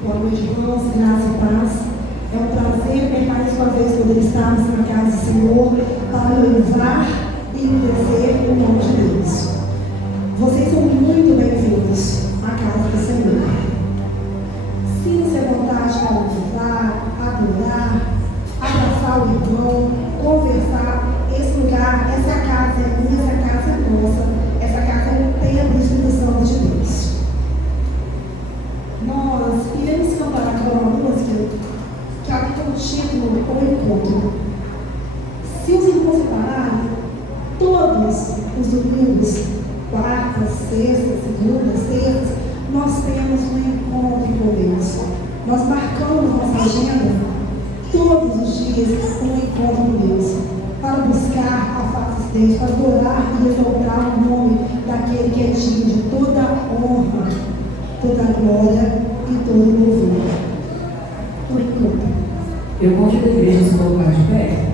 Boa noite, irmãos, graça e paz. É um prazer mais uma vez poder estarmos na casa do Senhor para louvar e enaltecer o nome de Deus. Vocês são muito bem-vindos à casa do Senhor. Sinta-se à vontade para louvar, adorar, abraçar o irmão, conversar. Esse lugar, essa casa é minha, essa casa é nossa, essa casa é um templo de Espírito Santo de Deus. Nós iremos cantar agora uma música que abre com o título O Encontro. Se os irmãos separarem, todos os domingos, quartas, sextas, segundas, terças, nós temos um encontro com Deus. Nós marcamos nossa agenda todos os dias um encontro com Deus, para buscar a face de Deus, para adorar e exaltar o nome daquele que é digno de toda honra, toda glória e todo louvor. Por enquanto, eu convido a igreja a se colocar de pé.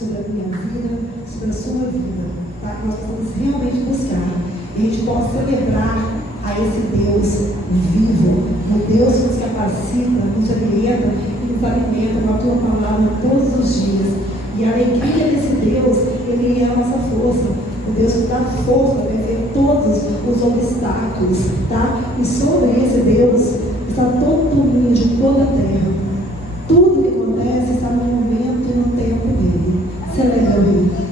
sobre a minha vida, sobre a sua vida, para que nós possamos realmente buscar e a gente possa celebrar a esse Deus vivo, o Deus que nos capacita, nos orienta e nos alimenta com a tua palavra todos os dias. E a alegria desse Deus, ele é a nossa força, o Deus que dá força para vencer todos os obstáculos, tá? E sobre esse Deus está todo o domínio de toda a terra. Tudo que acontece está no momento e no tempo dele. Celebra ele.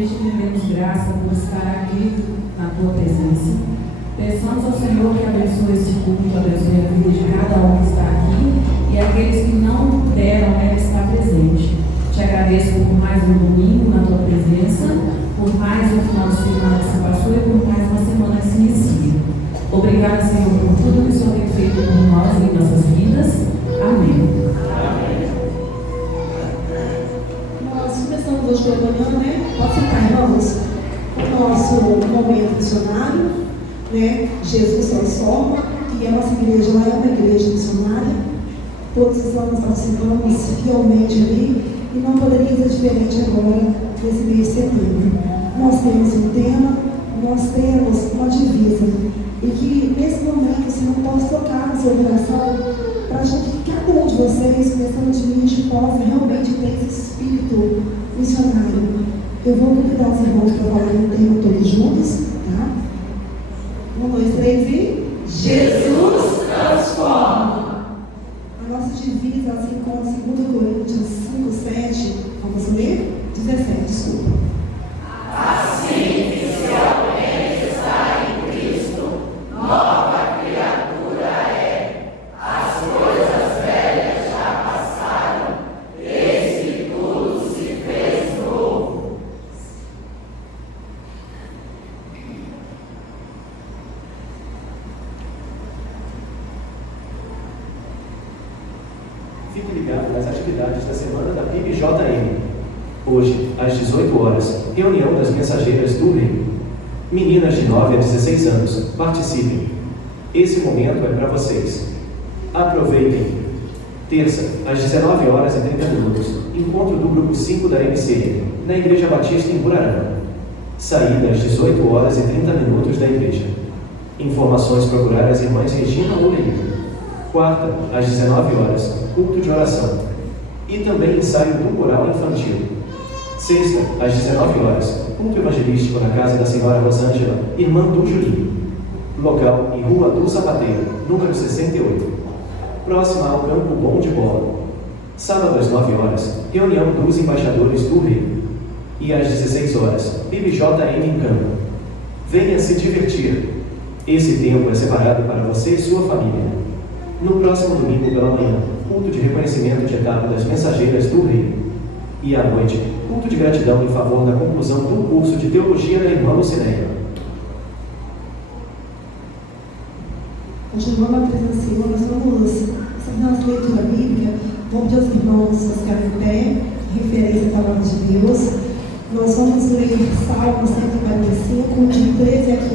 Deus, te pedimos graça por estar aqui na tua presença. Peçamos ao Senhor que abençoe esse culto, abençoe a vida de cada um que está aqui e aqueles que não deram estar presente. Te agradeço por mais um domingo na tua presença, por mais um final de semana que se passou e por mais uma semana que se inicia. Obrigada, Senhor, por tudo que o Senhor tem feito por nós e em nossas vidas. Amém. Nós começamos hoje pela manhã, né? Pode sentar, irmãos, o nosso momento missionário, né? Jesus transforma, e a nossa igreja lá é uma igreja missionária. Todos os anos participamos fielmente ali, e não poderia ser diferente agora, nesse mês de setembro. Nós temos um tema, nós temos uma divisa, e que nesse momento o Senhor possa tocar no seu coração, para que cada um de vocês, começando de mim, possa realmente ter esse espírito missionário. Eu vou convidar os irmãos para falar no tema todos juntos, tá? 1, 2, 3 e... Jesus transforma! A nossa divisa, assim como 2 Coríntios 5, 7, vamos ler? 17, desculpa. Assim que se alguém está em Cristo, nova criatura é. As coisas velhas já passaram, eis que tudo se fez novo. Fique ligado nas atividades da semana da PIB-JM. Hoje, às 18 horas, reunião das mensageiras do Rei. Meninas de 9 a 16 anos, participem. Esse momento é para vocês. Aproveitem. Terça, às 19 horas e 30 minutos, encontro do grupo 5 da MCM, na Igreja Batista em Burarã. Saída às 18 horas e 30 minutos da igreja. Informações procurar as irmãs Regina ou Leila. Quarta, às 19 horas, culto de oração. E também ensaio do coral infantil. Sexta, às 19 horas, culto evangelístico na casa da senhora Rosângela, irmã do Julinho. Local em Rua do Sapateiro, número 68. Próxima ao Campo Bom de Bola. Sábado às 9 horas, reunião dos embaixadores do Rio. E às 16 horas, PIB-JM em Campo. Venha se divertir. Esse tempo é separado para você e sua família. No próximo domingo pela manhã, culto de reconhecimento de etapa das mensageiras do Rio. E à noite, culto de gratidão em favor da conclusão do curso de Teologia da Irmã Lucinéia. Continuando a presença do Senhor, nós vamos fazer nossa leitura bíblica. Vamos pedir aos irmãos ficarem em pé, referência à palavra de Deus. Nós vamos ler Salmo 145, de 13 a 15.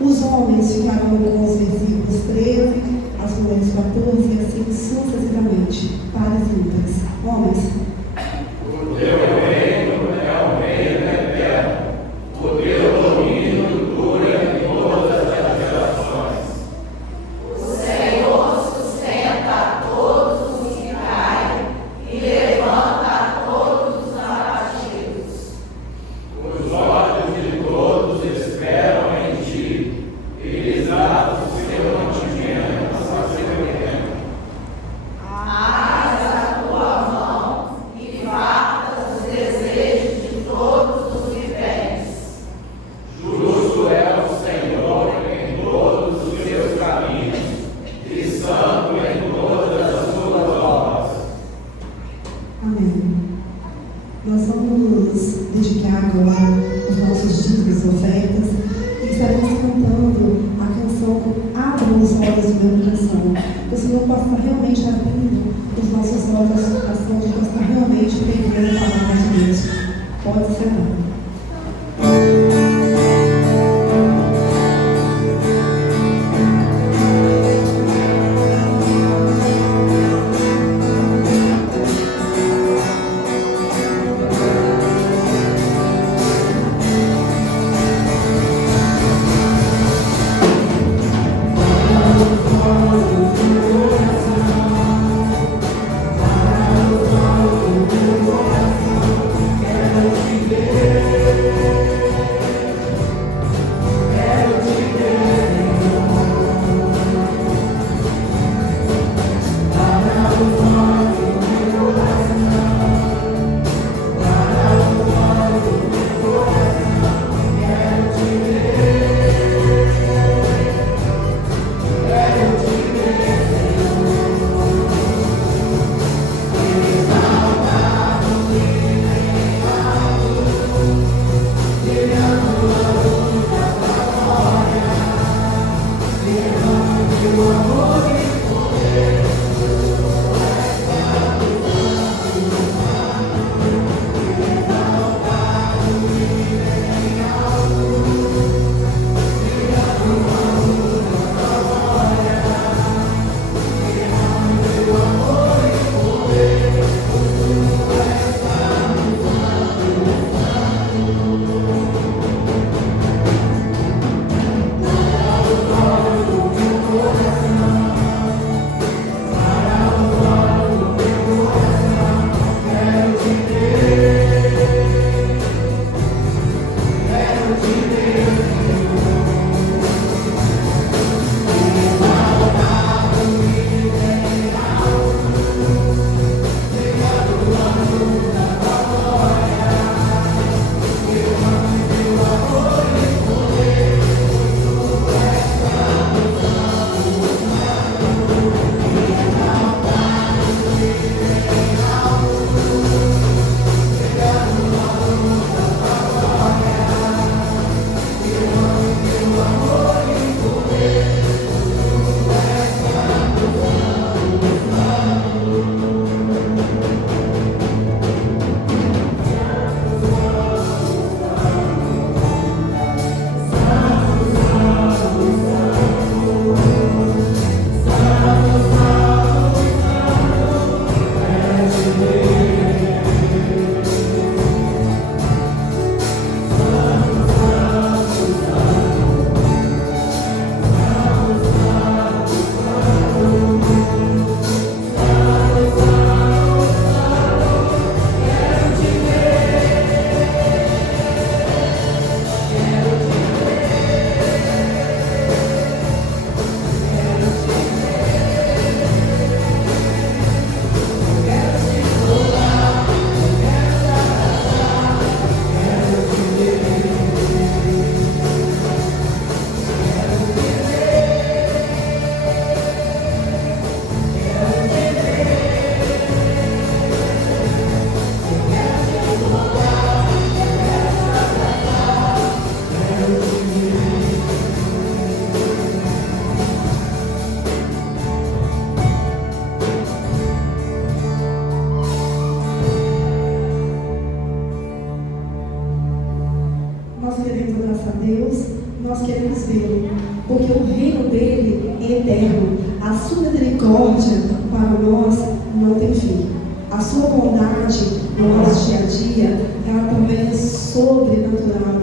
Os homens ficarão com os versículos 13, as mulheres 14, e assim sucessivamente, pares e ímpares. Homens. O teu reino é um reino eterno, o teu domínio dura em todas as gerações. O Senhor sustenta a todos os que caem e levanta a todos os abatidos. Os olhos de todos esperam em ti, e lhes dá o seu mantimento a seu tempo. Abra a tua mão e farta os desejos de todos os viventes. Justo é o Senhor em todos os seus caminhos, e santo em todas as suas obras. Amém. Nós vamos dedicar agora os nossos dízimos e ofertas e estaremos cantando a canção Abra os Olhos do Meu Coração. Que o Senhor possa estar realmente abrindo os nossos olhos do coração, de possa estar realmente entendendo a palavra de Deus. Pode ser não. Quero te ver. é eterno. A sua misericórdia para nós não tem fim. A sua bondade no nosso dia a dia, ela também é sobrenatural.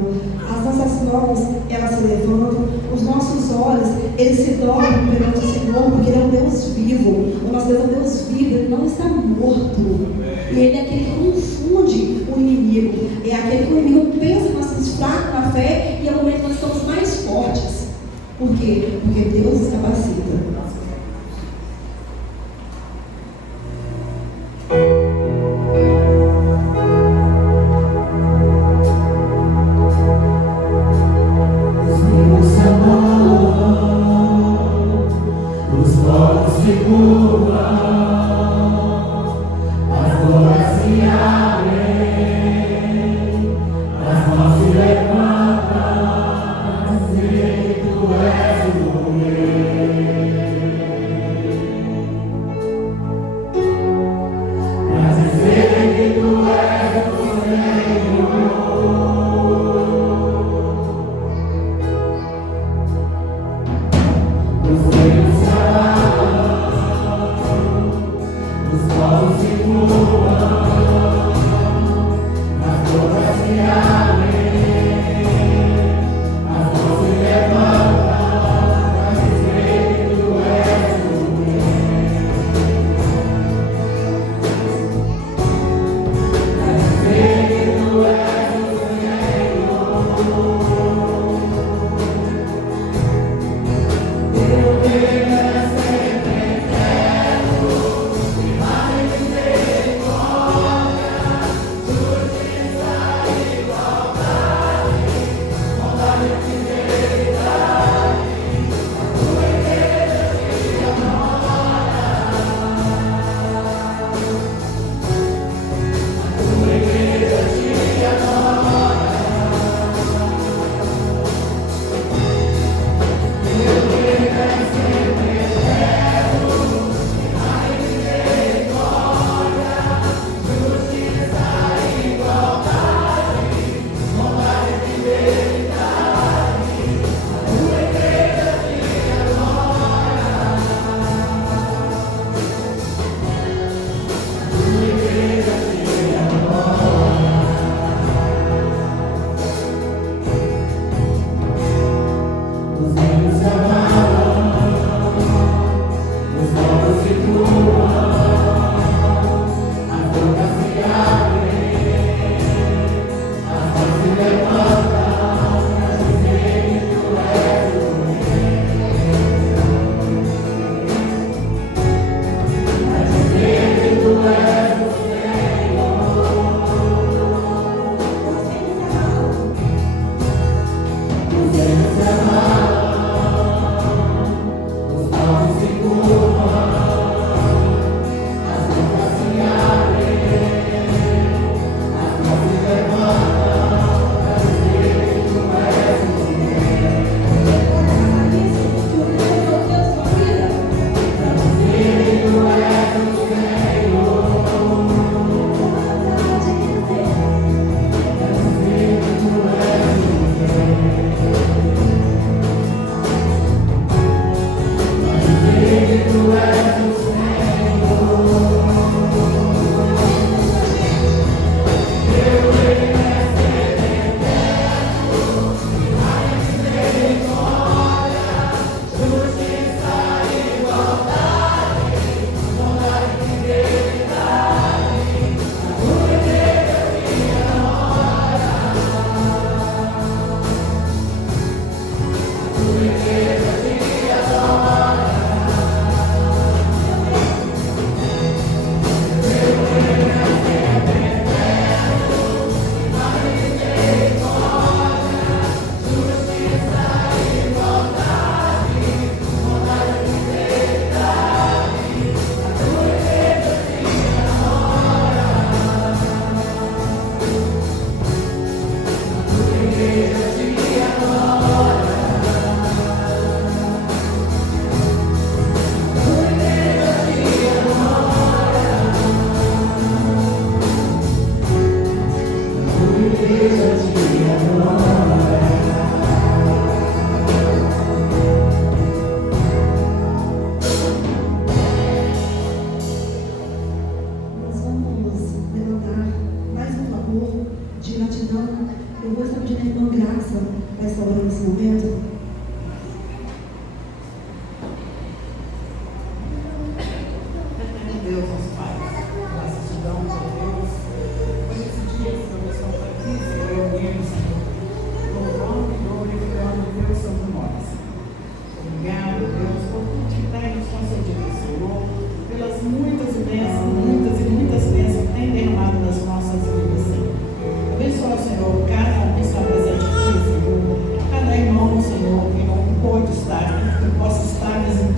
As nossas mãos, elas se levantam, os nossos olhos, eles se dobram perante o Senhor, porque Ele é um Deus vivo. O nosso Deus é um Deus vivo, Ele não está morto. E Ele é aquele que confunde o inimigo. É aquele que o inimigo pensa que nós somos fracos na fé e é o momento que nós estamos mais fortes. Por quê? Porque Deus nos capacita.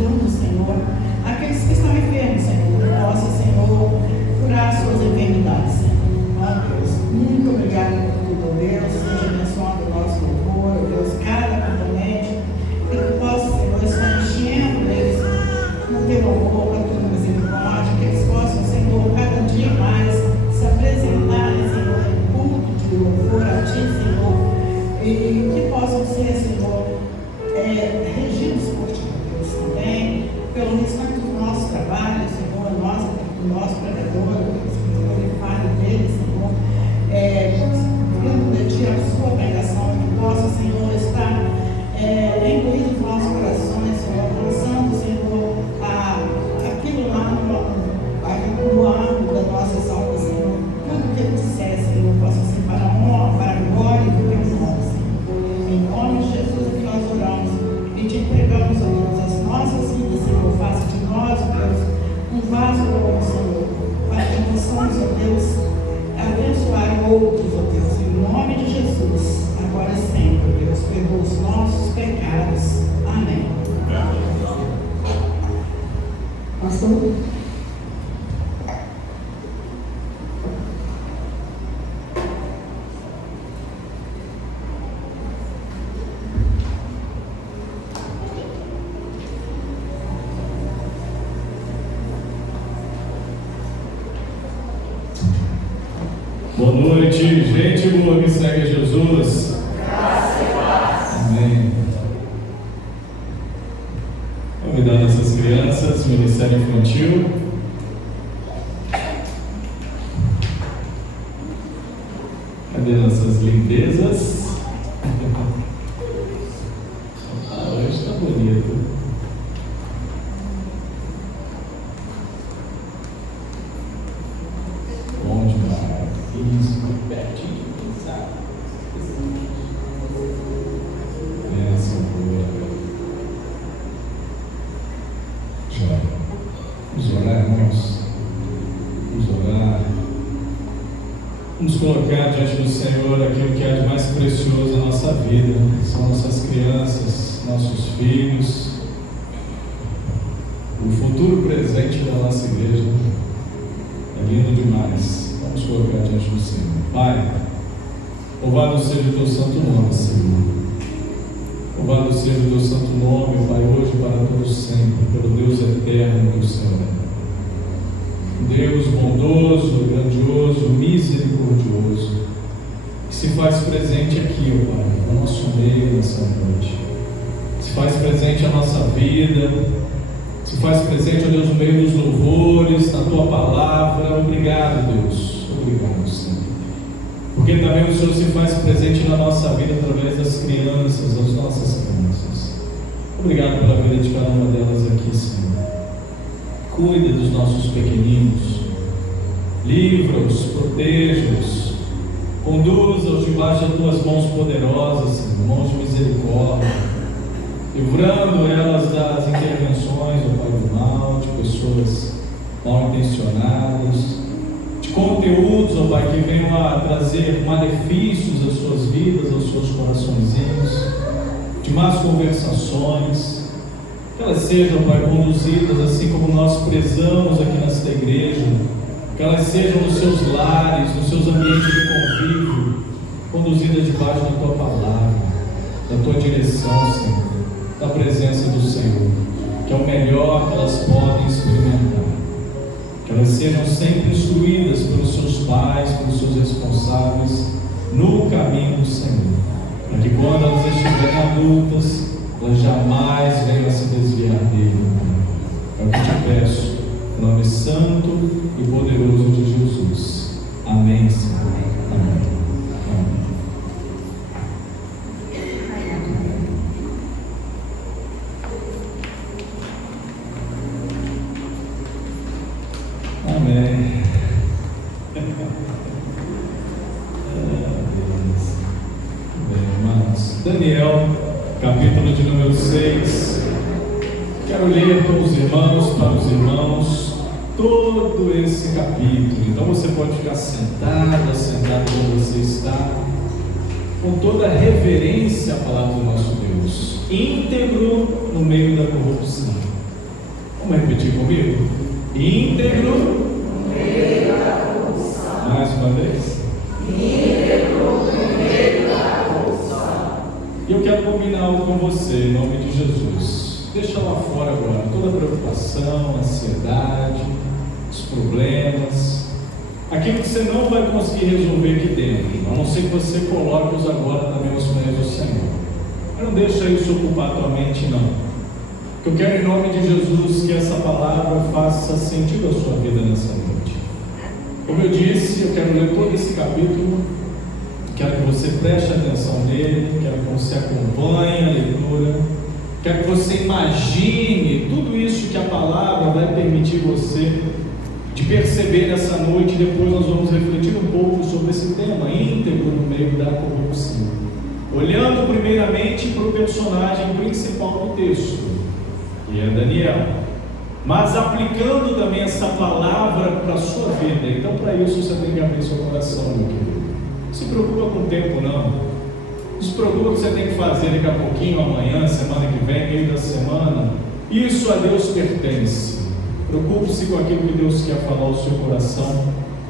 visitando, Senhor, aqueles que estão enfermos, Senhor, possa, Senhor, curar suas enfermidades, Senhor. Ó Deus, muito obrigado por tudo, Deus, seja abençoando o nosso louvor, Deus, cada componente, e que possa, Senhor, estar enchendo eles no teu amor, com a tua misericórdia, que eles possam, Senhor, cada dia mais se apresentarem, Senhor, em culto de louvor a ti, Senhor, e que possam ser, Senhor, regidos por ti, Deus, também, pelo restante do nosso trabalho, Senhor, o nosso pregador, Deus, que o glorifário dele, Senhor, vindo de ti a sua pregação, que possa, Senhor, estar imbuído nos nossos corações, Senhor, lançando, Senhor, aquilo lá no âmbito das nossas almas, Senhor, tudo que ele disser, Senhor, possa ser para a honra, para a glória do teu nome, Senhor. Em nome de Jesus é que nós oramos e te entregamos, ó Deus, as nossas vidas, Senhor, faça de nós, ó Deus, um vaso bom, Senhor, para que possamos, ó Deus, abençoar outros, ó Deus, em nome de Jesus, agora e sempre, ó Deus, perdoa os nossos pecados. Amém. Pastor? Boa noite, gente boa que segue Jesus. Amém. Convidando essas crianças, Ministério Infantil. Cadê nossas lindezas? Hoje está bonito. Bom demais. Isso, pertinho, pensar. Senhor. Já. Vamos orar, irmãos. Vamos orar. Vamos colocar diante do Senhor aquilo que é de mais precioso na nossa vida. São nossas crianças, nossos filhos, o futuro presente da nossa igreja. É lindo demais. Vamos colocar diante do Senhor. Pai, louvado seja o teu santo nome, Senhor. Louvado seja o teu santo nome, Pai, hoje e para todos sempre, pelo Deus eterno do céu. Deus bondoso, grandioso, misericordioso, que se faz presente aqui, ó Pai, no nosso meio nessa noite. Se faz presente a nossa vida, se faz presente, ó Deus, no meio dos louvores, na tua palavra. Obrigado, Deus. Obrigado, Senhor. Porque também o Senhor se faz presente na nossa vida através das crianças, das nossas crianças. Obrigado pela vida de cada uma delas aqui, Senhor. Cuida dos nossos pequeninos, livra-os, proteja-os, conduza-os debaixo das tuas mãos poderosas, Senhor, mãos de misericórdia, livrando elas das intervenções do Pai do mal, de pessoas mal intencionadas, de conteúdos, ó Pai, que venham a trazer malefícios às suas vidas, aos seus coraçõezinhos, de más conversações, que elas sejam, Pai, conduzidas assim como nós prezamos aqui nesta igreja, que elas sejam nos seus lares, nos seus ambientes de convívio, conduzidas debaixo da tua palavra, da tua direção, Senhor, da presença do Senhor, que é o melhor que elas podem experimentar. Que elas sejam sempre instruídas pelos seus pais, pelos seus responsáveis, no caminho do Senhor, para que quando elas estiverem adultas, elas jamais venham a se desviar dele. É o que te peço, em nome santo e poderoso de Jesus. Amém, Senhor. Amém. Amém. Bem, irmãos. Daniel, capítulo de número 6. Quero ler com os irmãos, para os irmãos, todo esse capítulo. Então você pode ficar sentado, sentado onde você está, com toda a reverência à palavra do nosso Deus, íntegro no meio da corrupção. Vamos repetir comigo? Íntegro no meio da corrupção. Mais uma vez. Íntegro no meio da corrupção. E eu quero combinar algo com você, em nome de Jesus. Deixa lá fora agora toda a preocupação, ansiedade, os problemas, aquilo que você não vai conseguir resolver aqui dentro, a não ser que você coloque-os agora também aos pés do Senhor. Mas não deixa isso ocupar a tua mente, não. Eu quero, em nome de Jesus, que essa palavra faça sentido à sua vida nessa noite. Como eu disse, eu quero ler todo esse capítulo, quero que você preste atenção nele, quero que você acompanhe a leitura, quero que você imagine tudo isso que a palavra vai permitir você de perceber nessa noite. Depois nós vamos refletir um pouco sobre esse tema, íntegro no meio da corrupção, olhando primeiramente para o personagem principal do texto, que é Daniel, mas aplicando também essa palavra para a sua vida. Então, para isso, você tem que abrir seu coração, meu querido. Não se preocupa com o tempo, não. Não se preocupa com o que você tem que fazer daqui a pouquinho, amanhã, semana que vem, meio da semana. Isso a Deus pertence. Preocupe-se com aquilo que Deus quer falar ao seu coração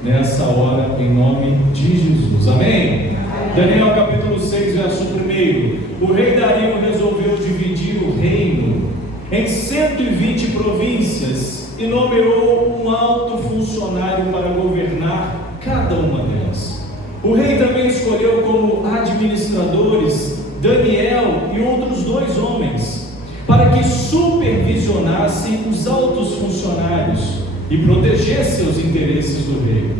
nessa hora, em nome de Jesus. Amém? Daniel capítulo 6, verso 1. O rei Dario resolveu dividir o reino em 120 províncias e nomeou um alto funcionário para governar cada uma delas. O rei também escolheu como administradores Daniel e outros 2 homens, para que supervisionassem os altos funcionários e protegessem os interesses do rei.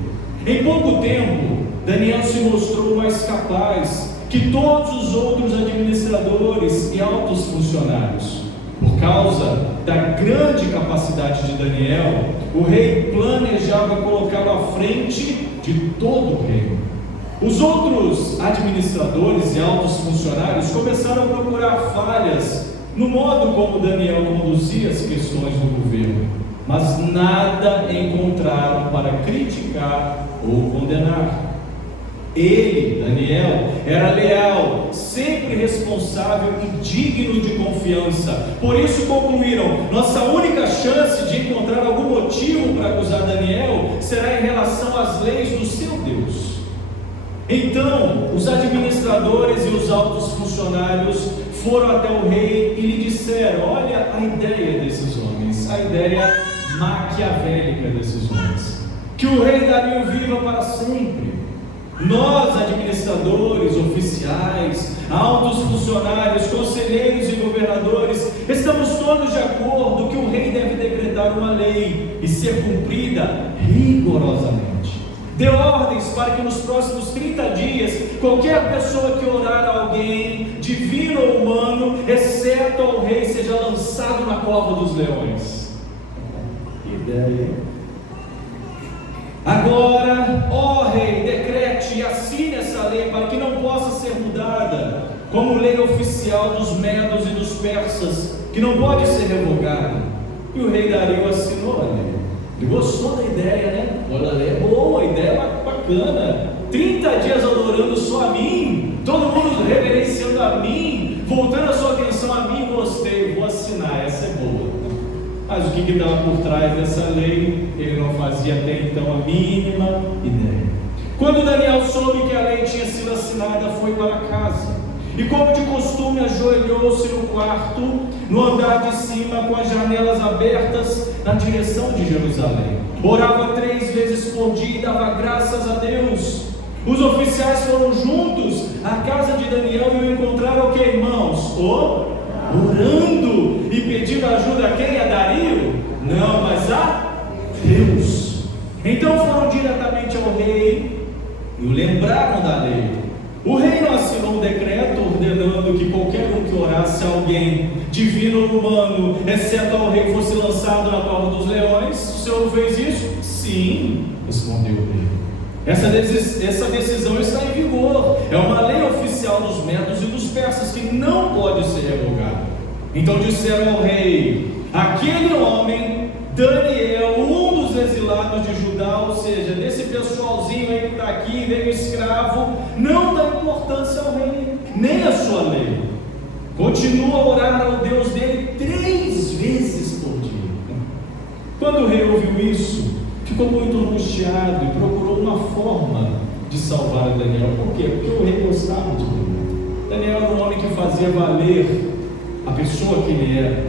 Em pouco tempo, Daniel se mostrou mais capaz que todos os outros administradores e altos funcionários. Por causa da grande capacidade de Daniel, o rei planejava colocá-lo à frente de todo o reino. Os outros administradores e altos funcionários começaram a procurar falhas no modo como Daniel conduzia as questões do governo, mas nada encontraram para criticar ou condenar. Ele, Daniel, era leal, sempre responsável e digno de confiança. Por isso concluíram: nossa única chance de encontrar algum motivo para acusar Daniel será em relação às leis do seu Deus. Então, os administradores e os altos funcionários foram até o rei e lhe disseram: olha a ideia desses homens, a ideia maquiavélica desses homens, que o rei Dario viva para sempre. Nós, administradores, oficiais, altos funcionários, conselheiros e governadores, estamos todos de acordo que o rei deve decretar uma lei e ser cumprida rigorosamente. Dê ordens para que nos próximos 30 dias, qualquer pessoa que orar a alguém, divino ou humano, exceto ao rei, seja lançado na cova dos leões. Que ideia! Agora, ó rei, decrete e assine essa lei para que não possa ser mudada, como lei oficial dos medos e dos persas, que não pode ser revogada. E o rei Dario assinou a lei. Ele gostou da ideia, né? Olha, a lei é boa, a ideia é bacana. 30 dias adorando só a mim, todo mundo reverenciando a mim, voltando a sua atenção a mim. Gostei, vou assinar, essa é boa. Mas o que estava por trás dessa lei, ele não fazia até então a mínima ideia. Quando Daniel soube que a lei tinha sido assinada, foi para casa. E como de costume, ajoelhou-se no quarto, no andar de cima, com as janelas abertas na direção de Jerusalém. Orava 3 vezes por dia e dava graças a Deus. Os oficiais foram juntos à casa de Daniel e o encontraram o que, irmãos? Orando e pedindo ajuda a quem? A Dario? Não, mas a Deus. Então foram diretamente ao rei e o lembraram da lei. O rei não assinou um decreto ordenando que qualquer um que orasse a alguém, divino ou humano, exceto ao rei, fosse lançado na cova dos leões? O senhor fez isso? Sim, respondeu o rei. Essa decisão está em vigor. É uma lei oficial dos medos e dos persas que não pode ser revogada. Então disseram ao rei: aquele homem, Daniel, um dos exilados de Judá, ou seja, desse pessoalzinho aí que está aqui, veio escravo, não dá importância ao rei, nem à sua lei. Continua a orar ao Deus dele 3 vezes por dia. Quando o rei ouviu isso, ficou muito angustiado e procurou uma forma de salvar Daniel. Por quê? Porque o rei gostava de Daniel. Daniel era um homem que fazia valer a pessoa que ele era.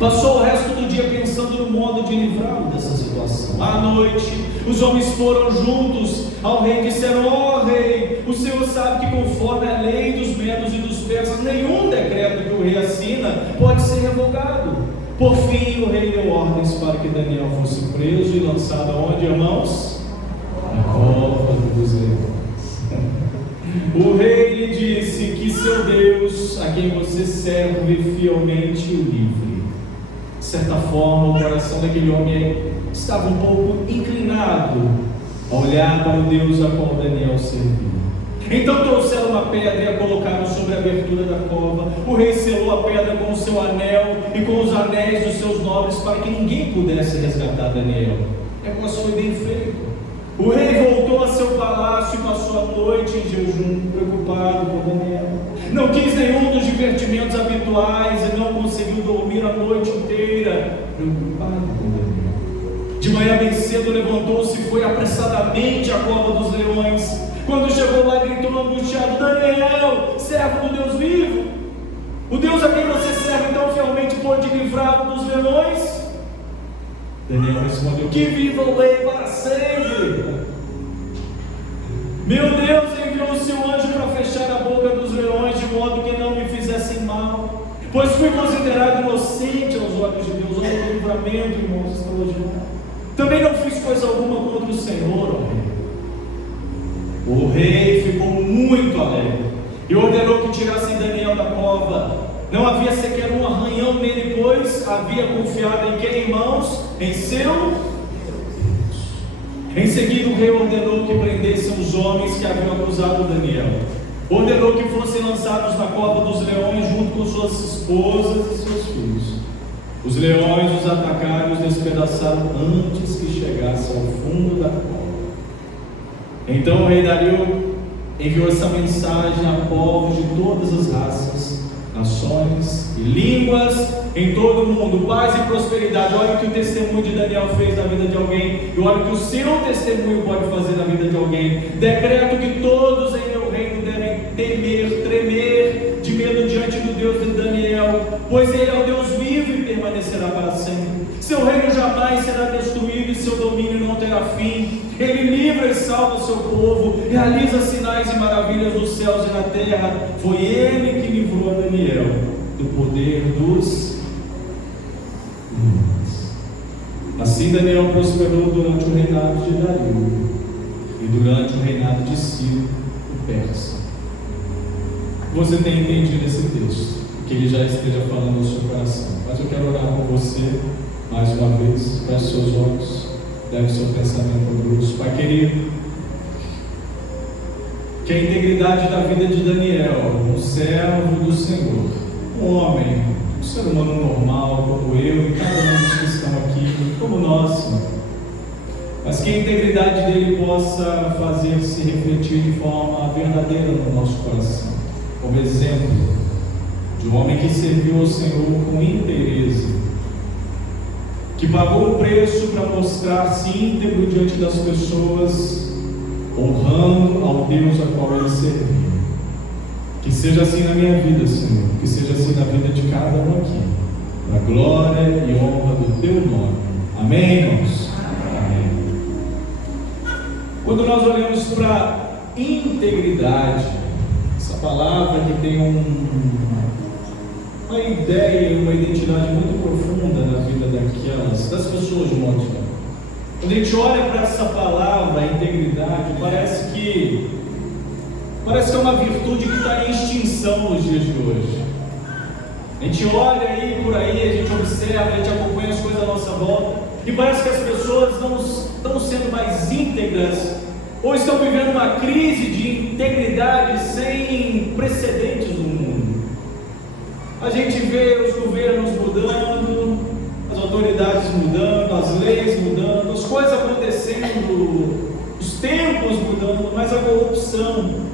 Passou o resto do dia pensando no modo de livrá-lo dessa situação. À noite, os homens foram juntos ao rei e disseram: ó rei, o senhor sabe que conforme a lei dos medos e dos persas, nenhum decreto que o rei assina pode ser revogado. Por fim, o rei deu ordens para que Daniel fosse preso e lançado aonde, irmãos? Na cova dos leões. O rei lhe disse que seu Deus, a quem você serve fielmente, o livre. De certa forma, o coração daquele homem estava um pouco inclinado a olhar para o Deus a qual Daniel servia. Então trouxeram uma pedra e a colocaram sobre a abertura da cova. O rei selou a pedra com o seu anel e com os anéis dos seus nobres para que ninguém pudesse resgatar Daniel. O negócio foi bem feito. O rei voltou a seu palácio e passou a noite em jejum, preocupado com Daniel. Não quis nenhum dos divertimentos habituais e não conseguiu dormir a noite inteira, preocupado com Daniel. De manhã bem cedo levantou-se e foi apressadamente à cova dos leões. Quando chegou lá, gritou angustiado: Daniel, servo do Deus vivo, o Deus a quem você serve tão fielmente pôde livrá-lo dos leões? Daniel respondeu: que viva o rei para sempre! Meu Deus enviou o seu anjo para fechar a boca dos leões, de modo que não me fizessem mal, pois fui considerado inocente aos olhos de Deus. Olha o livramento, irmãos, extraordinário. Também não fiz coisa alguma contra o Senhor, ó rei. O rei ficou muito alegre e ordenou que tirassem Daniel da cova. Não havia sequer um arranhão nele, pois havia confiado em quem, irmãos? Em seu Deus. Em seguida o rei ordenou que prendessem os homens que haviam acusado Daniel. Ordenou que fossem lançados na cova dos leões junto com suas esposas e seus filhos. Os leões os atacaram e os despedaçaram antes que chegassem ao fundo da cova. Então o rei Dario enviou essa mensagem a povos de todas as raças, nações e línguas em todo o mundo: paz e prosperidade. Olha o que o testemunho de Daniel fez na vida de alguém, e olha o que o seu testemunho pode fazer na vida de alguém. Decreto que todos em meu reino devem temer, tremer de medo diante do Deus de Daniel, pois ele é o Deus vivo e permanecerá para sempre. Seu reino jamais será destruído e seu domínio não terá fim. Ele livra e salva o seu povo, realiza sinais e maravilhas nos céus e na terra. Foi ele que livrou a Daniel do poder dos leões. Assim Daniel prosperou durante o reinado de Dario e durante o reinado de Ciro, o persa. Você tem entendido esse texto, que ele já esteja falando no seu coração. Mas eu quero orar com você mais uma vez. Feche seus olhos, leve seu pensamento ao Deus. Pai querido, que a integridade da vida de Daniel, um servo do Senhor, um homem, um ser humano normal como eu e cada um dos que estão aqui, como nós, Senhor, mas que a integridade dele possa fazer-se refletir de forma verdadeira no nosso coração, como exemplo de um homem que serviu ao Senhor com inteireza, que pagou o preço para mostrar-se íntegro diante das pessoas, honrando ao Deus a qual ele servia. Que seja assim na minha vida, Senhor, que seja assim na vida de cada um aqui, para a glória e honra do teu nome. Amém, irmãos? Amém. Quando nós olhamos para integridade, essa palavra que tem uma ideia, uma identidade muito profunda na vida das pessoas de modo geral. Quando a gente olha para essa palavra, integridade, parece que é uma virtude que está em extinção nos dias de hoje. A gente olha aí por aí, a gente observa, a gente acompanha as coisas à nossa volta, e parece que as pessoas não estão sendo mais íntegras, ou estão vivendo uma crise de integridade sem precedentes no mundo. A gente vê os governos mudando, as autoridades mudando, as leis mudando, as coisas acontecendo, os tempos mudando, mas a corrupção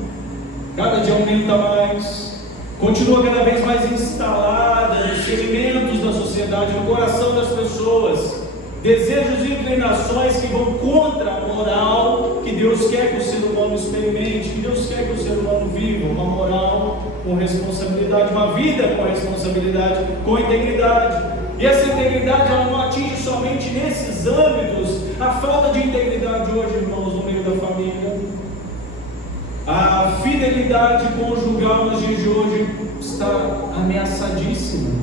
cada dia aumenta mais, continua cada vez mais instalada nos sedimentos da sociedade, no coração das pessoas. desejos e inclinações que vão contra a moral que Deus quer que o ser humano experimente, que Deus quer que o ser humano viva, uma moral com responsabilidade, uma vida com responsabilidade, com integridade. E essa integridade ela não atinge somente nesses âmbitos. A falta de integridade hoje, irmãos, no meio da família, a fidelidade conjugal nos dias de hoje está ameaçadíssima.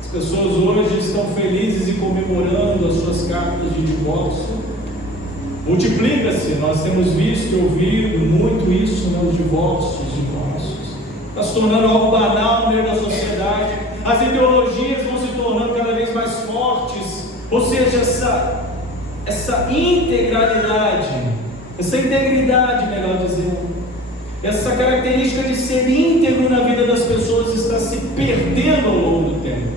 As pessoas hoje estão felizes e comemorando as suas cartas de divórcio. Multiplica-se, nós temos visto e ouvido muito isso, né, os divórcios. Está se tornando algo banal no meio da sociedade. As ideologias vão se tornando cada vez mais fortes. Ou seja, essa integridade, melhor dizendo, essa característica de ser íntegro na vida das pessoas está se perdendo ao longo do tempo.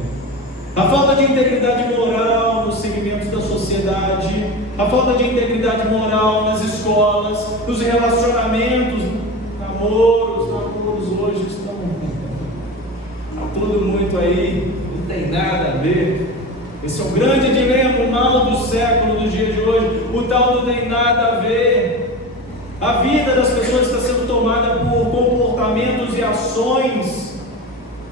A falta de integridade moral nos segmentos da sociedade, a falta de integridade moral nas escolas, nos relacionamentos, namoros hoje estão tudo muito aí, não tem nada a ver. Esse é o grande dilema, o mal do século, do dia de hoje. O tal não tem nada a ver. A vida das pessoas está sendo tomada por comportamentos e ações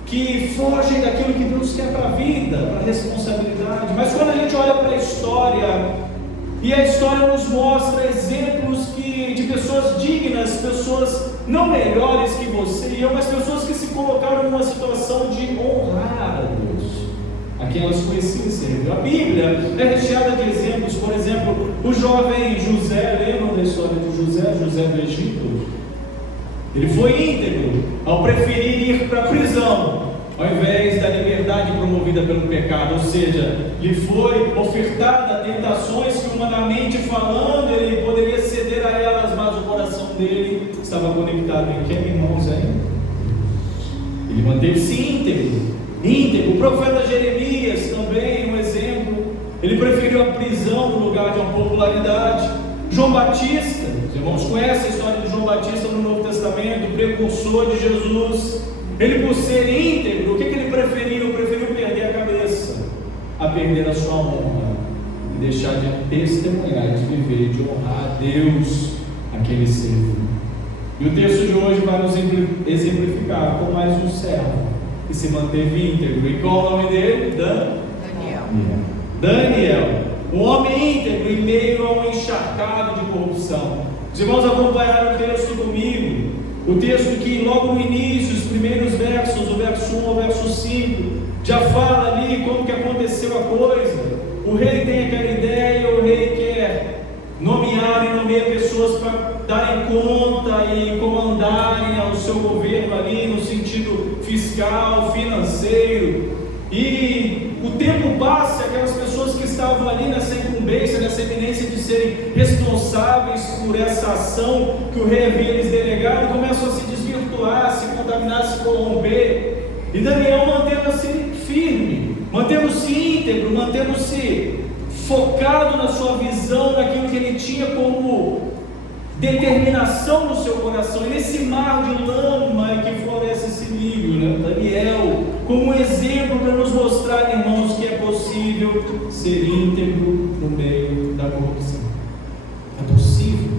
que fogem daquilo que Deus quer para a vida, para a responsabilidade. Mas quando a gente olha para a história, e a história nos mostra exemplos de pessoas dignas, pessoas não melhores que você, mas pessoas que se colocaram numa situação de honrar a Deus, a quem elas conheciam e serviam. A Bíblia é recheada de exemplos. Por exemplo, o jovem José, lembram da história de José do Egito? Ele foi íntegro ao preferir ir para a prisão, ao invés da liberdade promovida pelo pecado. Ou seja, lhe foi ofertada tentações que, humanamente falando, ele poderia ceder a elas, mas o coração dele estava conectado em quem, irmãos? Ele manteve-se íntegro. O profeta Jeremias também, um exemplo. Ele preferiu a prisão no lugar de uma popularidade. João Batista, os irmãos conhecem a história de João Batista no Novo Testamento, o precursor de Jesus. Ele, por ser íntegro, o que ele preferiu? Preferiu perder a cabeça a perder a sua honra e deixar de testemunhar, de viver, de honrar a Deus a quem ele serviu. E o texto de hoje vai nos exemplificar com mais um servo que se manteve íntegro. E qual o nome dele? Daniel, um homem íntegro em meio a um encharcado de corrupção. Os irmãos acompanharam o texto comigo, o texto que logo no início, os primeiros versos, do verso 1 ao verso 5, já fala ali como que aconteceu a coisa. O rei tem aquela ideia, o rei quer nomear e nomear pessoas para darem conta e comandarem ao seu governo ali no sentido fiscal, financeiro. E o tempo passa, aquelas pessoas que estavam ali nessa incumbência, nessa eminência de serem responsáveis por essa ação que o rei havia lhes delegado, começam a se desvirtuar, se contaminar, se corromper. E Daniel mantendo-se firme, mantendo-se íntegro, mantendo-se focado na sua visão, naquilo que ele tinha como determinação no seu coração. E nesse mar de lama que floresce esse lírio, né? Daniel, como um exemplo para nos mostrar, irmãos, que é possível ser íntegro no meio da corrupção. É possível.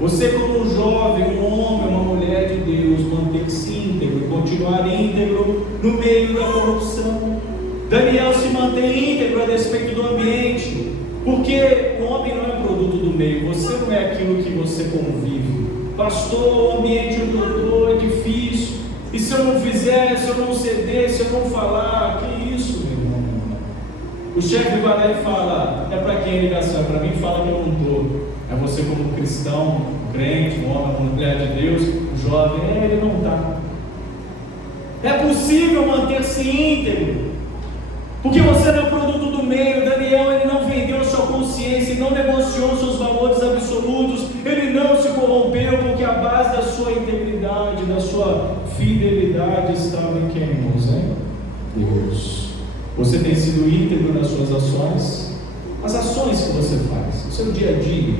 Você, como um jovem, um homem, uma mulher de Deus, manter-se íntegro, continuar íntegro no meio da corrupção. Daniel se mantém íntegro a despeito do ambiente, porque o homem não é produto do meio, você não é aquilo que você convive. Pastor, o ambiente onde eu estou é difícil, e se eu não fizer, se eu não ceder, se eu não falar, que isso, meu irmão? O chefe vai lá e fala, é para quem a ligação? É para mim? Fala que eu não estou. É você como cristão, um crente, um homem, uma mulher de Deus, um jovem, ele não está. É possível manter-se íntegro, porque você não é produto do meio. Daniel, ele não vendeu a sua consciência, ele não negociou seus valores absolutos, ele não se corrompeu, porque a base da sua integridade, da sua fidelidade estava em quem, irmãos? Deus. Você tem sido íntegro nas suas ações? As ações que você faz, o seu dia a dia,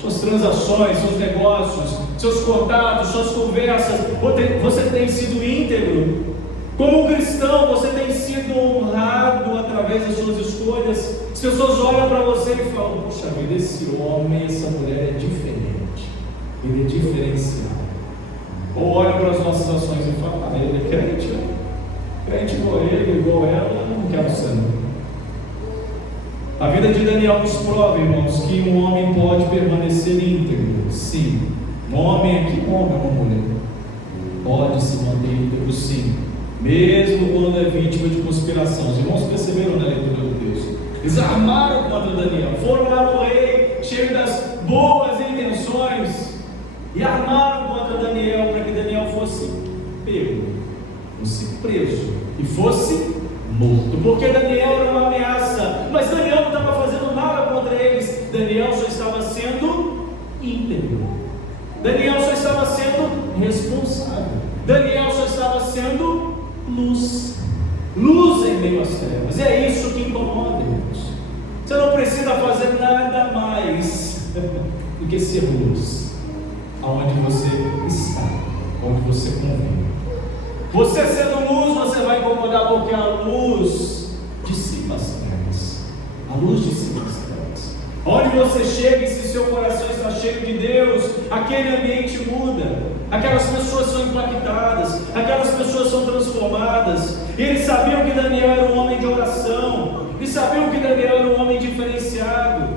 suas transações, seus negócios, seus contatos, suas conversas, você tem sido íntegro? Como um cristão, você tem sido honrado através das suas escolhas? escolhas. As pessoas olham para você e falam: puxa vida, esse homem, essa mulher é diferente, ele é diferenciado. Ou olham para as nossas ações e falam: ah, ele é crente, né? Crente igual ele, igual ela, não quero ser. Não. A vida de Daniel nos prova, irmãos, que um homem pode permanecer íntegro. Sim, um homem aqui, um homem ou uma mulher, pode se manter íntegro, sim, mesmo quando é vítima de conspiração. Os irmãos perceberam na leitura do texto? Eles armaram contra Daniel, foram lá no rei, cheio das boas intenções, e armaram contra Daniel para que Daniel fosse pego, fosse preso e fosse morto, porque Daniel era uma ameaça. Mas Daniel não estava fazendo nada contra eles. Daniel só estava sendo íntegro. Daniel só estava sendo responsável. Daniel só estava sendo luz. Luz em meio às trevas. E é isso que incomoda, irmãos. Você não precisa fazer nada mais do que ser luz aonde você está, onde você convive. Você sendo luz, você vai incomodar, porque a luz dissipa as trevas. A luz dissipa as trevas. Onde você chega, e se seu coração está cheio de Deus, aquele ambiente muda. Aquelas pessoas são impactadas, aquelas pessoas são transformadas. E eles sabiam que Daniel era um homem de oração, eles sabiam que Daniel era um homem diferenciado.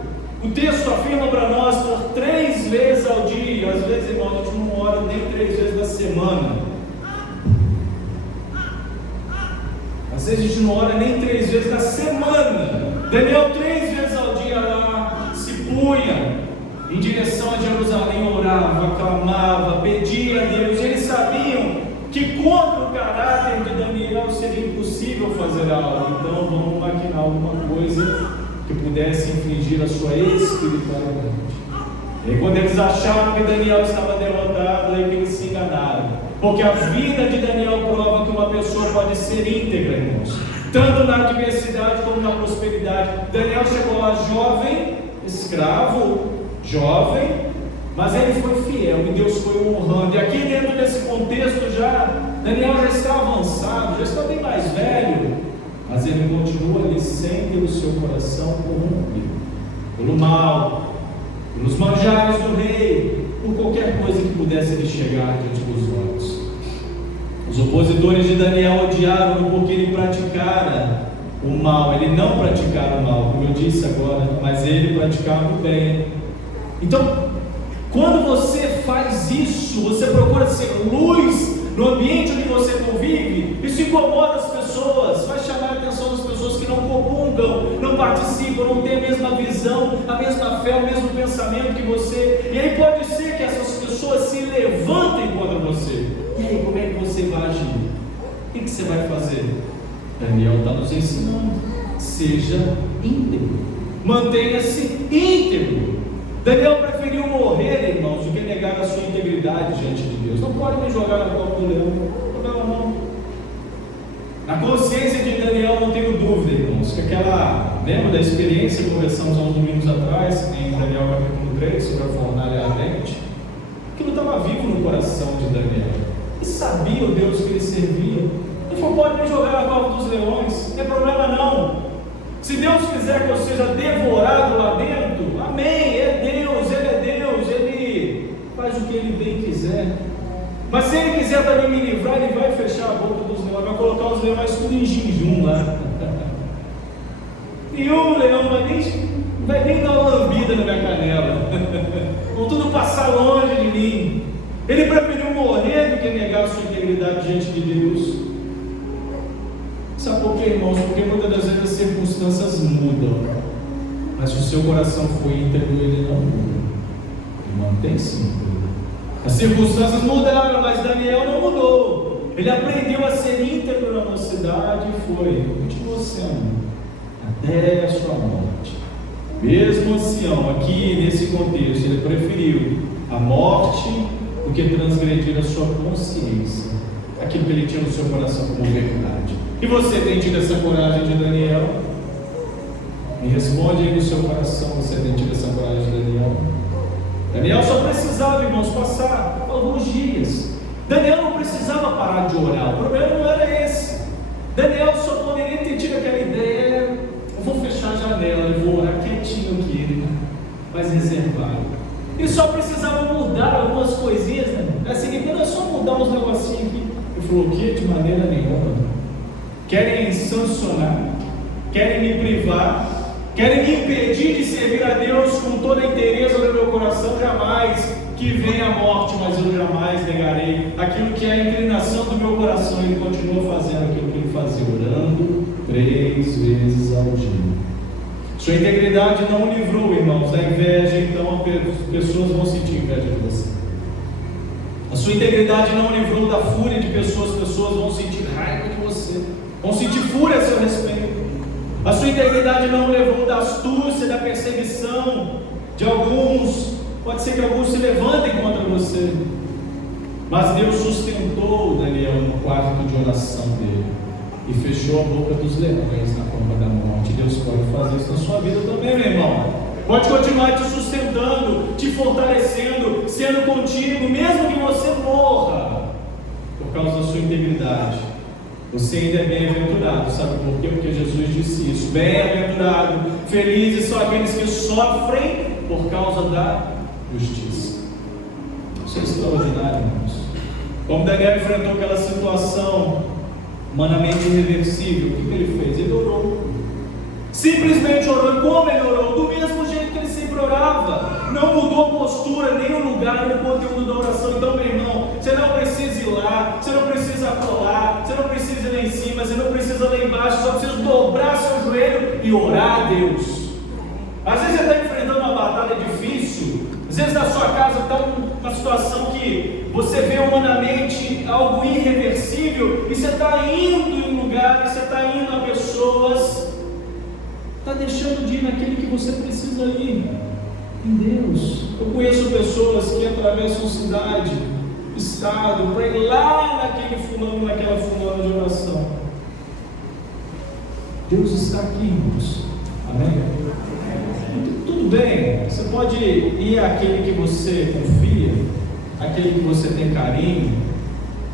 O texto afirma para nós por 3 vezes ao dia. Às vezes, irmão, a gente não ora nem 3 vezes na semana. Às vezes a gente não ora nem 3 vezes na semana. Daniel 3 vezes ao dia lá se punha em direção a Jerusalém, orava, clamava, pedia a Deus. Eles sabiam que contra o caráter de Daniel seria impossível fazer algo. Então vamos maquinar alguma coisa que pudesse infligir a sua espiritualidade. E quando eles acharam que Daniel estava derrotado, aí que eles se enganaram. Porque a vida de Daniel prova que uma pessoa pode ser íntegra, irmãos, tanto na adversidade como na prosperidade. Daniel chegou lá jovem, escravo, jovem, mas ele foi fiel e Deus foi o honrando. E aqui dentro desse contexto Daniel já está avançado, já está bem mais velho, mas ele continua ali sem ter o seu coração corrompido pelo mal, pelos manjares do rei, por qualquer coisa que pudesse lhe chegar diante dos olhos. Os opositores de Daniel odiaram-no porque ele praticara o mal. Ele não praticara o mal, como eu disse agora, mas ele praticava o bem. Então, quando você faz isso, você procura ser luz no ambiente onde você convive, isso incomoda as pessoas, vai chamar a atenção das pessoas que não comungam, não participam, não têm a mesma visão, a mesma fé, o mesmo pensamento que você. E aí pode ser que essas pessoas se levantem contra você. E aí, como é que você vai agir? O que você vai fazer? Daniel está nos ensinando: seja íntegro, mantenha-se íntegro. Daniel preferiu morrer, irmãos, do que negar a sua integridade diante de Deus. Não pode me jogar na cova do leão, não. Na consciência de Daniel, não tenho dúvida, irmãos, que lembra da experiência que conversamos há uns domingos atrás, em Daniel capítulo 3, sobre a fornalha ardente? Aquilo estava vivo no coração de Daniel. Ele sabia o Deus que ele servia. Ele falou: pode me jogar na cova dos leões, não tem problema não. Se Deus quiser que eu seja devorado lá dentro, amém, é Deus, Ele faz o que Ele bem quiser. Mas se Ele quiser também me livrar, Ele vai fechar a boca dos leões, vai colocar os leões tudo em jejum lá. E o leão vai nem dar uma lambida na minha canela, vão tudo passar longe de mim. Ele preferiu morrer do que negar a sua integridade diante de Deus. Sabe por quê, irmãos? Porque muitas das vezes as circunstâncias mudam, mas se o seu coração for íntegro, ele não muda, ele mantém-se íntegro. As circunstâncias mudaram, mas Daniel não mudou. Ele aprendeu a ser íntegro na mocidade e continuou sendo até a sua morte. Mesmo ancião, aqui nesse contexto, ele preferiu a morte do que transgredir a sua consciência, aquilo que ele tinha no seu coração como verdade. E você tem tido essa coragem de Daniel? Me responde aí no seu coração: você tem tido essa coragem de Daniel? Daniel só precisava, irmãos, passar alguns dias. Daniel não precisava parar de orar, o problema não era esse. Daniel só poderia ter tido aquela ideia: eu vou fechar mas reservado. E só precisava mudar algumas coisinhas, né? É o seguinte, é só mudar uns negocinhos aqui. Ele falou, o que? De maneira nenhuma. Querem sancionar, querem me privar, querem me impedir de servir a Deus com toda a inteireza do meu coração, jamais. Que venha a morte, mas eu jamais negarei aquilo que é a inclinação do meu coração. Ele continua fazendo aquilo que ele fazia, orando 3 vezes ao dia. Sua integridade não o livrou, irmãos, da inveja, então as pessoas vão sentir inveja de você. A sua integridade não o livrou da fúria de pessoas vão sentir raiva de você, vão sentir fúria a seu respeito. A sua integridade não o levou da astúcia, da perseguição de alguns. Pode ser que alguns se levantem contra você, mas Deus sustentou Daniel no quarto de oração dele e fechou a boca dos leões na cova da morte. Deus pode fazer isso na sua vida também, meu irmão. Pode continuar te sustentando, te fortalecendo, sendo contigo, mesmo que você morra, por causa da sua integridade. Você ainda é bem-aventurado, sabe por quê? Porque Jesus disse isso: bem-aventurado, felizes são aqueles que sofrem por causa da justiça. Isso é extraordinário, irmãos. Como Daniel enfrentou aquela situação humanamente irreversível, o que ele fez? Ele orou. Simplesmente orou. E como ele orou? Do mesmo jeito que ele sempre orava. Não mudou a postura, nem o lugar, nem o conteúdo da oração. Então, meu irmão, você não precisa ir lá, você não precisa colar, você não precisa ir lá em cima, você não precisa lá embaixo, só precisa dobrar seu joelho e orar a Deus. Às vezes você está enfrentando uma batalha difícil. Às vezes na sua casa está uma situação que você vê humanamente algo irreversível e você está indo em lugares, você está indo a pessoas, está deixando de ir naquele que você precisa ir, em Deus. Eu conheço pessoas que atravessam cidade, estado, para ir lá naquele fulano, naquela fulana de oração. Deus está aqui, irmãos. Amém? Tudo bem, você pode ir àquele que você confia, aquele que você tem carinho,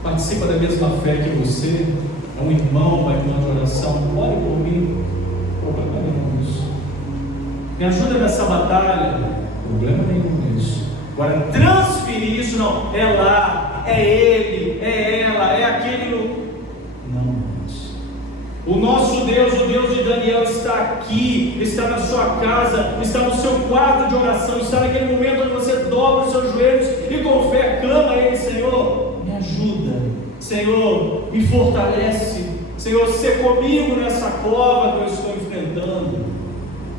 participa da mesma fé que você, é um irmão, uma irmã de oração. Ore por mim, problema nenhum nisso. Me ajuda nessa batalha, problema nenhum nisso. Agora, transferir isso, não, é lá, é ele, é ela, é aquele. Não. O nosso Deus, o Deus de Daniel, está aqui, está na sua casa, está no seu quarto de oração, está naquele momento onde você dobra os seus joelhos e com fé clama a Ele: Senhor, me ajuda, Senhor, me fortalece, Senhor, se comigo nessa cova que eu estou enfrentando.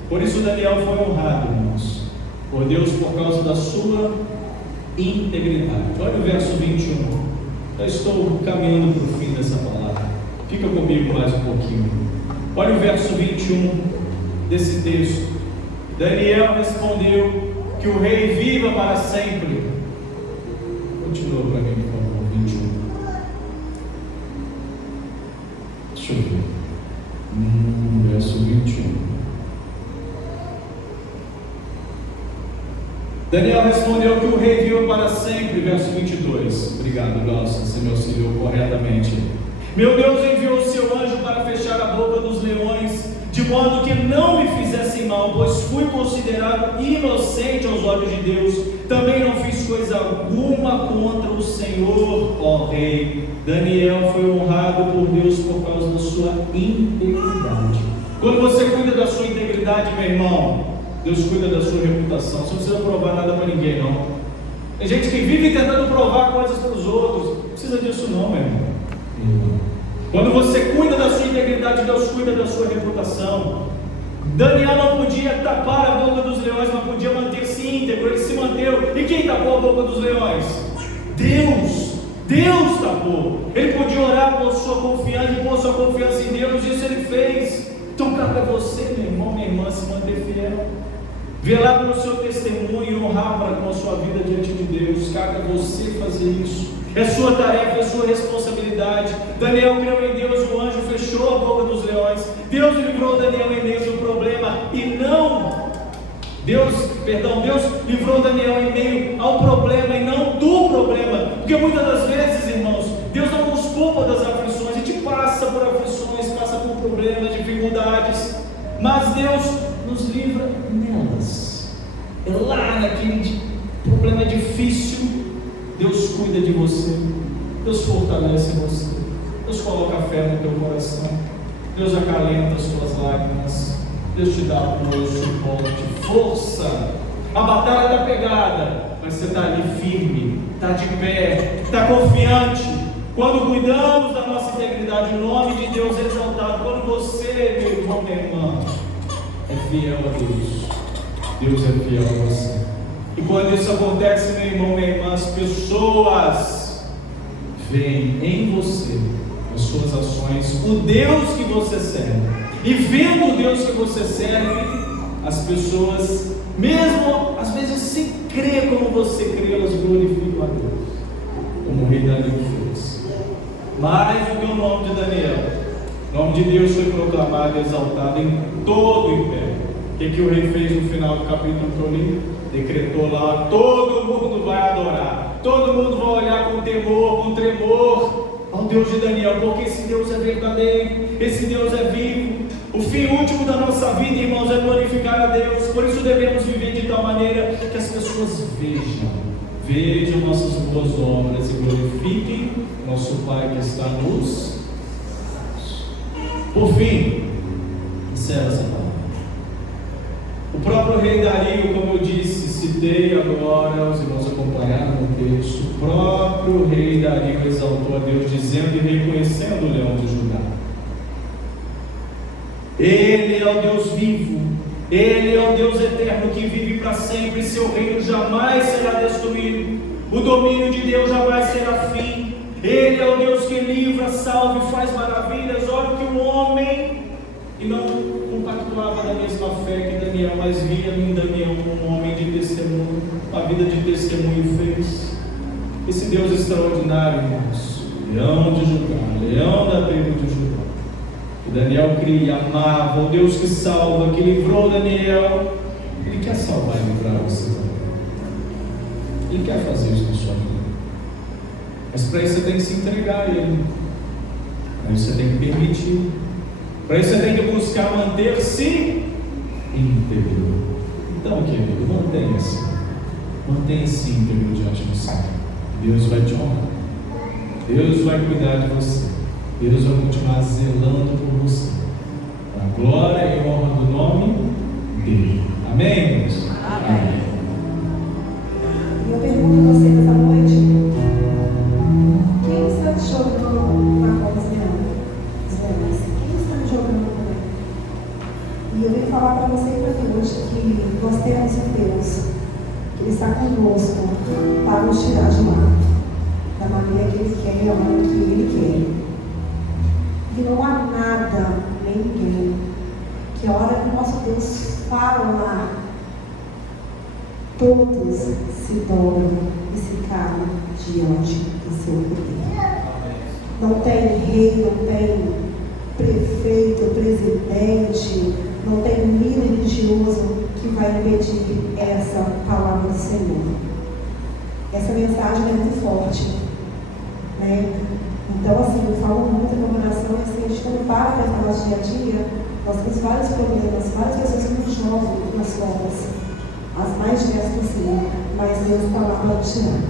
Por isso Daniel foi honrado, irmãos, por Deus, por causa da sua integridade. Olha o verso 21, eu estou caminhando para o fim dessa palavra. Fica comigo mais um pouquinho. Olha o verso 21 desse texto. Daniel respondeu: que o rei viva para sempre. Continua para mim, por favor, 21. Deixa eu ver. Verso 21. Daniel respondeu: que o rei viva para sempre. Verso 22. Obrigado, Glaucia, você me auxiliou corretamente. Meu Deus enviou o seu anjo para fechar a boca dos leões, de modo que não me fizessem mal, pois fui considerado inocente aos olhos de Deus. Também não fiz coisa alguma contra o Senhor, ó rei. Daniel foi honrado por Deus por causa da sua integridade. Quando você cuida da sua integridade, meu irmão, Deus cuida da sua reputação. Você não precisa provar nada para ninguém, não. Tem gente que vive tentando provar coisas para os outros. Não precisa disso não, meu irmão. Quando você cuida da sua integridade, Deus cuida da sua reputação. Daniel não podia tapar a boca dos leões, mas podia manter-se íntegro. Ele se manteve. E quem tapou a boca dos leões? Deus. Deus tapou. Ele podia orar por sua confiança e pôr sua confiança em Deus. Isso ele fez. Então cabe a você, meu irmão, minha irmã, se manter fiel, velar pelo seu testemunho e honrar para com a sua vida diante de Deus. Cabe a você fazer isso. É sua tarefa, é sua responsabilidade. Daniel creu em Deus, o anjo fechou a boca dos leões. Deus livrou Daniel em meio do problema e não Deus livrou Daniel em meio ao problema e não do problema. Porque muitas das vezes, irmãos, Deus não nos poupa das aflições. A gente passa por aflições, passa por problemas, dificuldades, mas Deus nos livra nelas. É lá naquele problema difícil, Deus cuida de você, Deus fortalece você, Deus coloca fé no teu coração, Deus acalenta as tuas lágrimas, Deus te dá apoio, suporte, força. A batalha está pegada, mas você está ali firme, está de pé, está confiante. Quando cuidamos da nossa integridade, o nome de Deus é exaltado. Quando você, meu irmão, minha irmã, é fiel a Deus, Deus é fiel a você. E quando isso acontece, meu irmão, minha irmã, as pessoas veem em você, as suas ações, o Deus que você serve. E vendo o Deus que você serve, as pessoas, mesmo às vezes sem crer como você crê, elas glorificam a Deus, como o rei Daniel fez. Mais do que o nome de Daniel, o nome de Deus foi proclamado e exaltado em todo o império. O que o rei fez no final do capítulo que eu li? Decretou lá: todo mundo vai adorar, todo mundo vai olhar com temor, com tremor ao Deus de Daniel, porque esse Deus é verdadeiro, esse Deus é vivo. O fim último da nossa vida, irmãos, é glorificar a Deus. Por isso devemos viver de tal maneira que as pessoas vejam nossas boas obras e glorifiquem nosso Pai que está nos céus. Por fim, encerra essa palavra. O próprio rei Dario, como eu disse, citei agora, os irmãos acompanharam o texto, o próprio rei Dario exaltou a Deus, dizendo e reconhecendo o leão de Judá. Ele é o Deus vivo, Ele é o Deus eterno que vive para sempre, seu reino jamais será destruído, o domínio de Deus jamais será fim. Ele é o Deus que livra, salva e faz maravilhas. Olha o que o homem que não compactuava da mesma fé que Daniel, mas via em Daniel um homem de testemunho, uma vida de testemunho fez. Esse Deus extraordinário, irmãos, leão de Judá, leão da tribo de Judá, que Daniel cria, amava, o Deus que salva, que livrou Daniel, Ele quer salvar e livrar você também. Ele quer fazer isso na sua vida. Mas para isso você tem que se entregar a Ele, para isso você tem que permitir, para isso você tem que buscar manter-se íntegro. Então, querido, mantenha-se íntegro diante do Senhor. Deus vai te honrar, Deus vai cuidar de você, Deus vai continuar zelando por você, para a glória e honra do nome dele. Amém, irmãos? Amém. Eu pergunto a você nessa noite: quem está te jogando na cova dos leões? Quem está jogando por aí? E eu vim falar para você e para mim hoje que nós temos um Deus que Ele está conosco para nos tirar de lá, da maneira que Ele quer e a hora que Ele quer. E não há nada, nem ninguém, que a hora que o nosso Deus fala, todos se dobram e se caem diante do seu poder. Não tem rei, não tem prefeito, presidente, não tem líder religioso que vai impedir essa palavra do Senhor. Essa mensagem é muito forte, né? Então, assim, eu falo muito no meu coração, e assim, a gente não para para falar dia a dia. Nós temos vários problemas, várias pessoas que nos jogam nas covas, as mais diversas possíveis, mas Deus está lá para tirar.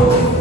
Oh,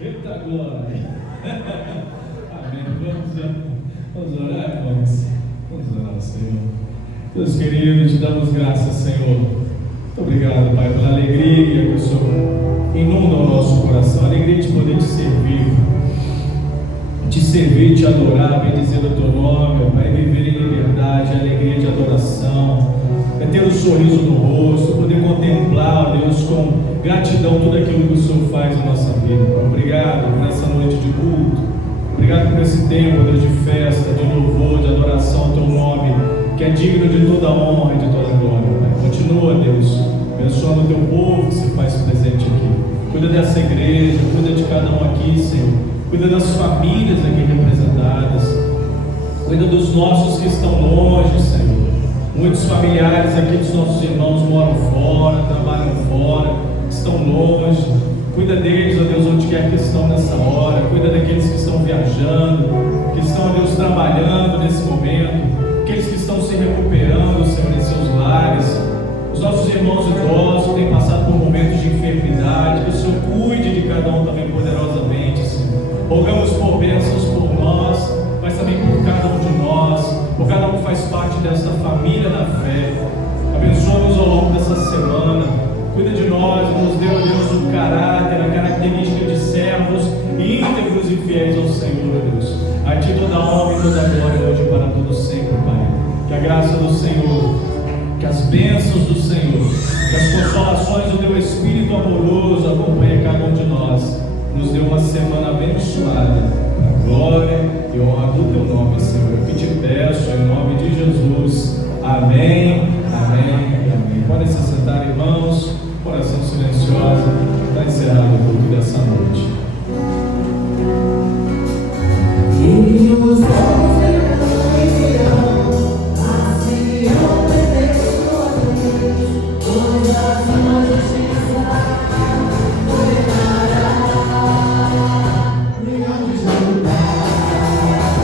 Eita glória! Amém. Vamos orar, irmãos. Vamos orar, Senhor. Deus querido, te damos graças, Senhor. Muito obrigado, Pai, pela alegria que o Senhor inunda o nosso coração, a alegria de poder te servir, te adorar, bendizer o teu nome, Pai, viver em liberdade, a alegria de adoração, é ter um sorriso no rosto, poder contemplar, ó Deus, com gratidão tudo aquilo que o Senhor faz na nossa vida. Pai. Obrigado por essa noite de culto, obrigado por esse tempo, Deus, de festa, de louvor, de adoração ao teu nome, que é digno de toda honra e de toda glória. Pai. Continua, Deus, abençoando o teu povo que se faz presente aqui. Cuida dessa igreja, cuida de cada um aqui, Senhor. Cuida das famílias aqui representadas. Cuida dos nossos que estão longe, Senhor. Muitos familiares aqui dos nossos irmãos moram fora, trabalham fora, estão longe. Cuida deles, ó Deus, onde quer que estão nessa hora. Cuida daqueles que estão viajando, que estão, ó Deus, trabalhando nesse momento. Aqueles que estão se recuperando, Senhor, em seus lares. Os nossos irmãos idosos que têm passado por momentos de enfermidade, que o Senhor cuide de cada um também poderosamente, Senhor. Rogamos por bênçãos por nós, mas também por cada um de nós, por cada um que faz parte desta família da fé. Abençoa-nos ao longo dessa semana. Cuida de nós, nos dê, ó Deus, o caráter, a característica de servos íntegros e fiéis ao Senhor, ó Deus. A Ti toda a honra e toda a glória hoje para todos sempre, Pai. Que a graça do Senhor, que as bênçãos do Senhor, que as consolações do Teu Espírito amoroso acompanhem cada um de nós. Nos dê uma semana abençoada, para a glória e honra do Teu nome, Senhor. Eu que te peço, em nome de Jesus. Amém, amém e amém. Podem se sentar, irmãos. Oração silenciosa. Está encerrado o culto dessa noite.